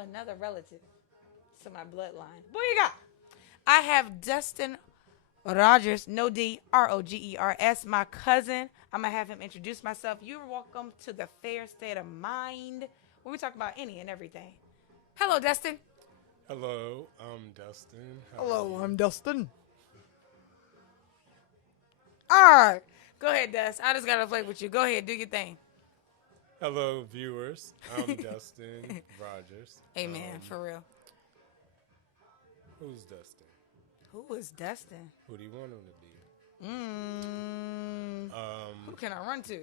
another relative to my bloodline. Booyah! I have Dustin Rogers, no D, Rogers, my cousin. I'm going to have him introduce myself. You're welcome to the Phair State of Mind, where we talk about any and everything. Hello, Dustin. Hello, I'm Dustin. How are Hello, you? I'm Dustin. All right. Go ahead, Dust. I just got to play with you. Go ahead. Do your thing. Hello, viewers. I'm Dustin Rogers. Amen. For real. Who's Dustin? Who is Dustin? Who do you want him to be? Who can I run to?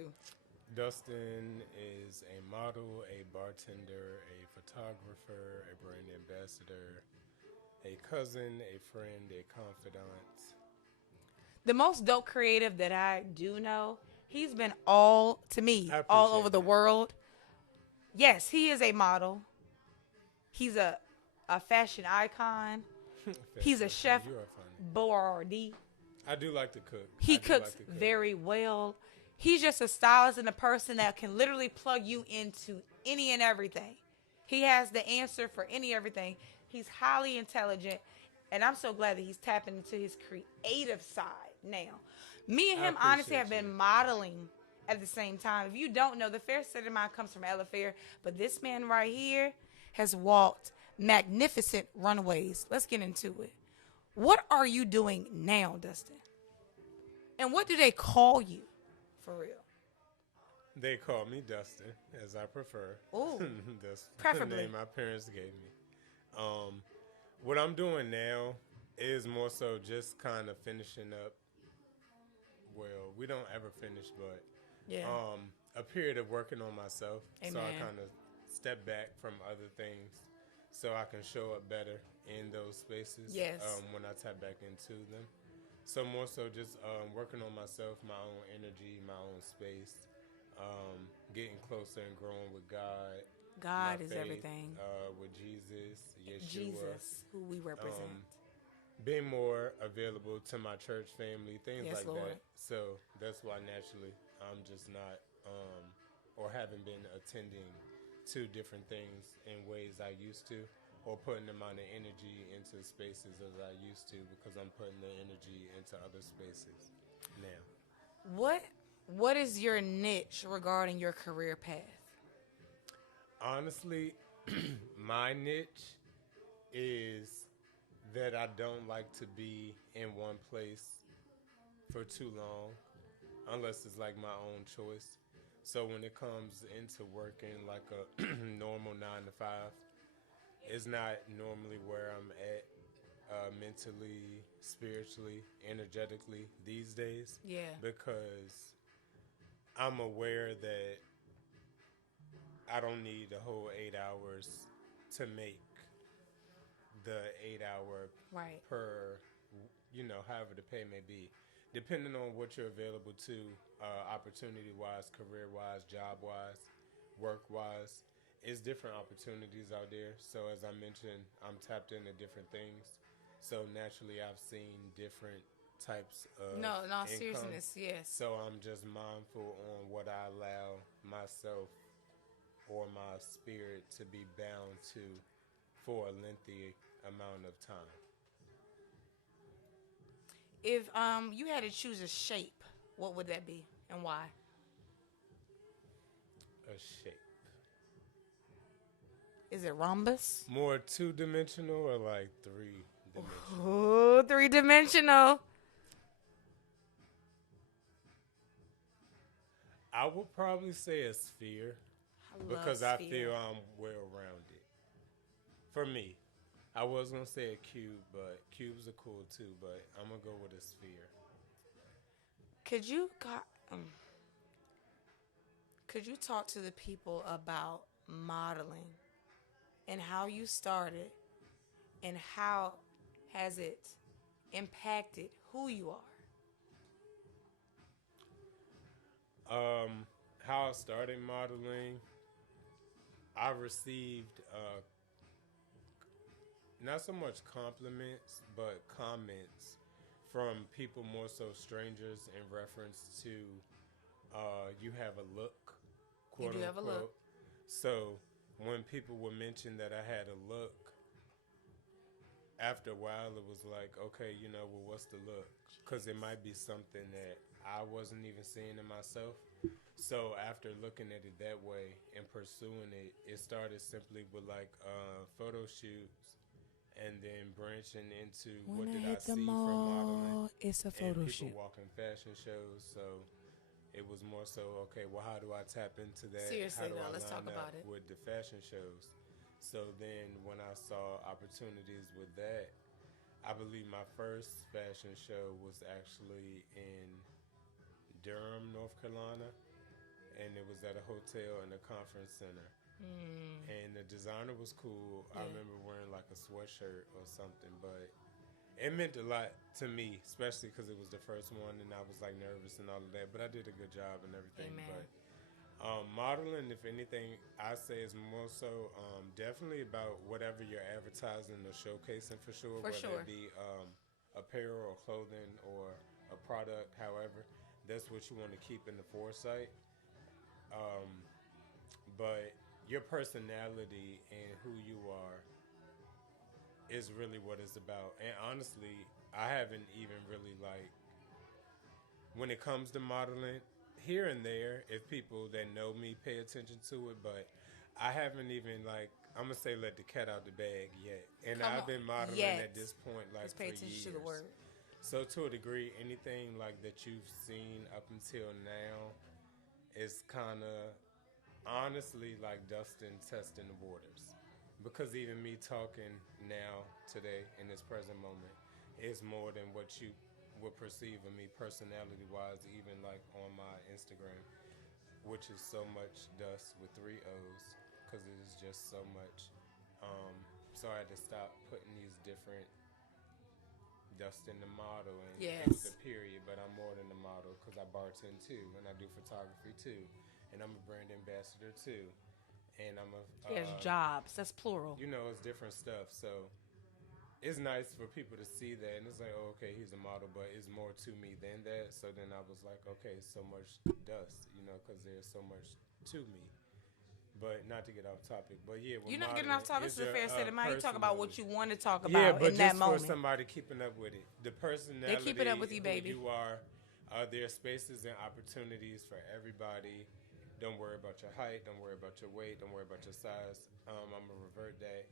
Dustin is a model, a bartender, a photographer, a brand ambassador, a cousin, a friend, a confidant. The most dope creative that I do know, he's been all over the world. Yes, he is a model. He's a fashion icon. He's a chef. You are funny. Boyardee. I do like to cook. He cooks very well. He's just a stylist and a person that can literally plug you into any and everything. He has the answer for any everything. He's highly intelligent, and I'm so glad that he's tapping into his creative side now. Me and him honestly have been modeling at the same time. If you don't know, the Phair State of Mind comes from Ella Phair, but this man right here has walked magnificent runways. Let's get into it. What are you doing now, Dustin? And what do they call you? For real. They call me Dustin, as I prefer. Ooh, That's preferably. the name my parents gave me. What I'm doing now is more so just kind of finishing up. Well, we don't ever finish, but Yeah. a period of working on myself. Amen. So I kind of step back from other things so I can show up better in those spaces. Yes. When I tap back into them. So more so just working on myself, my own energy, my own space, getting closer and growing with God. God my is faith, everything. With Jesus, Yeshua. Jesus, who we represent. Being more available to my church family, things Yes, like Lord. that. So that's why naturally I'm just not, or haven't been attending to different things in ways I used to, or putting the amount of energy into spaces as I used to, because I'm putting the energy into other spaces now. What is your niche regarding your career path? Honestly, my niche is that I don't like to be in one place for too long, unless it's like my own choice. So when it comes into working like a normal 9 to 5, it's not normally where I'm at mentally, spiritually, energetically these days. Yeah. Because I'm aware that I don't need the whole 8 hours to make the 8 hour Right. per, however the pay may be. Depending on what you're available to, opportunity-wise, career-wise, job-wise, work-wise, it's different opportunities out there. So as I mentioned, I'm tapped into different things. So naturally, I've seen different types of No, income. seriousness, yes. So I'm just mindful on what I allow myself or my spirit to be bound to for a lengthy amount of time. If you had to choose a shape, what would that be and why? A shape. Is it rhombus? More 2-dimensional or like 3-dimensional? Oh, 3-dimensional. I would probably say a sphere because I feel I'm well-rounded. For me. I was going to say a cube, but cubes are cool too, but I'm going to go with a sphere. Could you talk to the people about modeling and how you started and how has it impacted who you are? How I started modeling, I received not so much compliments, but comments from people, more so strangers, in reference to you have a look, quote You do have a unquote. look. So when people would mention that I had a look, after a while it was like, okay, well, what's the look? Because it might be something that I wasn't even seeing in myself. So after looking at it that way and pursuing it, it started simply with like photo shoots, and then branching into what did I see from modeling. It's a and photo people shoot. walking fashion shows. So it was more so, okay, well, how do I tap into that? Seriously, How do though, I let's line talk about up it. with the fashion shows? So then when I saw opportunities with that, I believe my first fashion show was actually in Durham, North Carolina, and it was at a hotel in a conference center. And the designer was cool. I Yeah. remember wearing like a sweatshirt or something, but it meant a lot to me, especially because it was the first one, and I was like nervous and all of that. But I did a good job and everything. Amen. But modeling, if anything, I say is more so definitely about whatever you're advertising or showcasing for sure. For whether sure. it be apparel or clothing or a product, however, that's what you want to keep in the foresight. But your personality and who you are is really what it's about. And honestly, I haven't even really like, when it comes to modeling, here and there, if people that know me pay attention to it, but I haven't even like, I'm gonna say, let the cat out the bag yet. And Come I've on. been modeling Yet. at this point like Let's for pay attention years. to the word. So to a degree, anything like that you've seen up until now is kind of honestly like Dustin testing the waters. Because even me talking now, today, in this present moment, is more than what you would perceive of me personality wise, even like on my Instagram, which is so much Dust with 3 O's, because it is just so much. So I had to stop putting these different Dustin the model, and it was Yes. a period, but I'm more than a model because I bartend too, and I do photography too, and I'm a brand ambassador too, and I'm a There's jobs. That's plural. it's different stuff. So it's nice for people to see that, and it's like, oh, okay, he's a model, but it's more to me than that. So then I was like, okay, so much Dust, because there's so much to me. But not to get off topic, but yeah, with You're not getting off modeling, topic. This is is a your, fair state of mind. You talk about what you want to talk yeah, about but in just that for moment. somebody keeping up with it, the personality, keeping up with you, who baby. you are there are spaces and opportunities for everybody. Don't worry about your height. Don't worry about your weight. Don't worry about your size. I'm gonna revert that.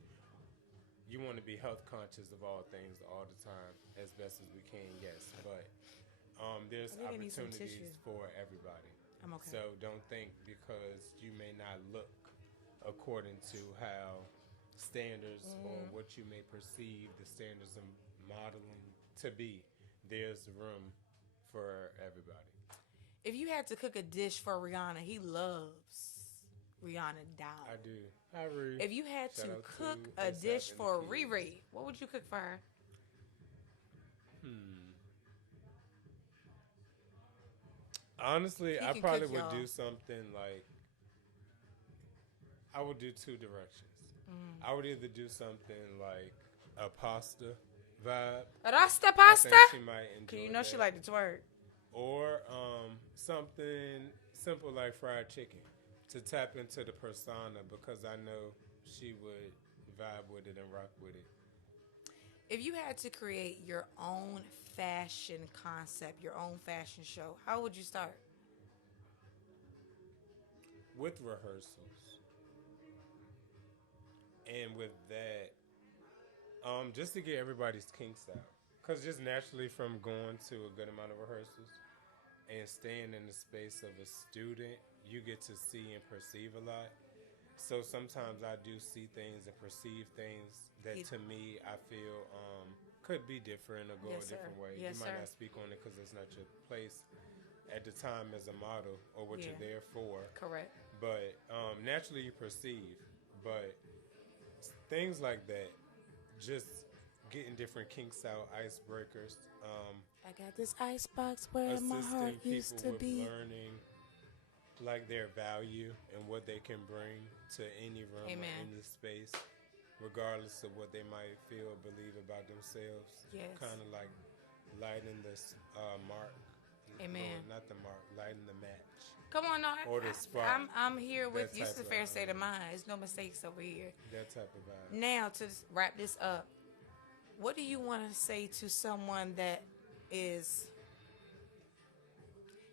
You want to be health conscious of all things all the time, as best as we can, yes. But there's I think I need some opportunities tissue. for everybody. I'm okay. So don't think because you may not look according to how standards or what you may perceive the standards of modeling to be, there's room for everybody. If you had to cook a dish for Rihanna, he loves Rihanna down. I do. Hi, Ree. If you had Shout to out cook to a ASAP dish and the for kids. Riri, what would you cook for her? Honestly, He I can probably cook, would y'all. do something like, I would do two directions. I would either do something like a pasta vibe. Rasta I pasta? think she might enjoy Cause you know that. she like to twerk. Or something simple like fried chicken to tap into the persona, because I know she would vibe with it and rock with it. If you had to create your own fashion concept, your own fashion show, how would you start? With rehearsals. And with that, just to get everybody's kinks out. Because just naturally from going to a good amount of rehearsals and staying in the space of a student, you get to see and perceive a lot. So sometimes I do see things and perceive things that to me I feel could be different or go Yes, a different sir. way. Yes, you might sir. not speak on it because it's not your place at the time as a model or what Yeah. you're there for. Correct. But naturally you perceive. But things like that, just getting different kinks out, icebreakers, I got this icebox where my heart assisting used people to with be. learning like their value and what they can bring to any room Amen. or any space, regardless of what they might feel or believe about themselves. Yes. Kind of like lighting this mark Amen. Lord, not the mark, lighten the match. Come on, no, Or the spark. I'm here with That you. It's type a of, fair state of mind. There's no mistakes over here. That type of vibe. Now, to wrap this up, what do you want to say to someone that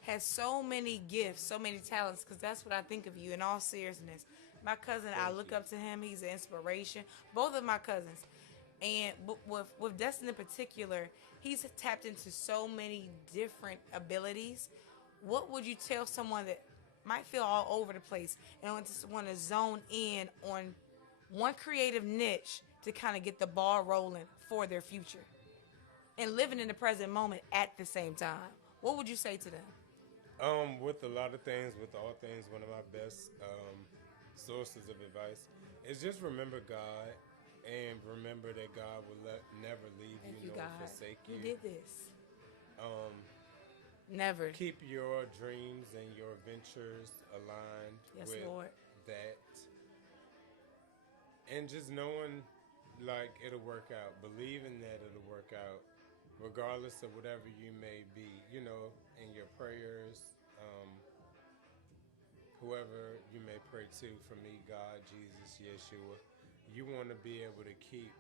has so many gifts, so many talents? Because that's what I think of you. In all seriousness, my cousin, I look up to him. He's an inspiration. Both of my cousins, and with Dustin in particular, he's tapped into so many different abilities. What would you tell someone that might feel all over the place and want to zone in on one creative niche to kind of get the ball rolling for their future and living in the present moment at the same time? What would you say to them? With a lot of things, with all things, one of my best sources of advice is just remember God and remember that God will never leave you nor forsake you. You did this. Um, Never. Keep your dreams and your ventures aligned with Lord. that. And just knowing like it'll work out. Believing that it'll work out. Regardless of whatever you may be, you know, in your prayers, whoever you may pray to, for me, God, Jesus, Yeshua, you want to be able to keep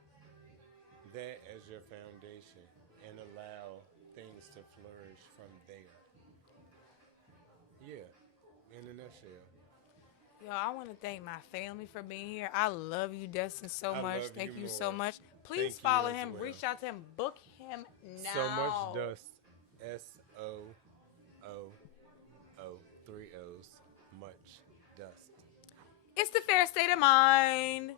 that as your foundation and allow things to flourish from there. Yeah, in a nutshell. Yo, I want to thank my family for being here. I love you, Dustin, so much. Thank you so much. Please follow him. Well. Reach out to him. Book him now. So much dust. SOOO. 3 O's. Much dust. It's the Fair State of Mind.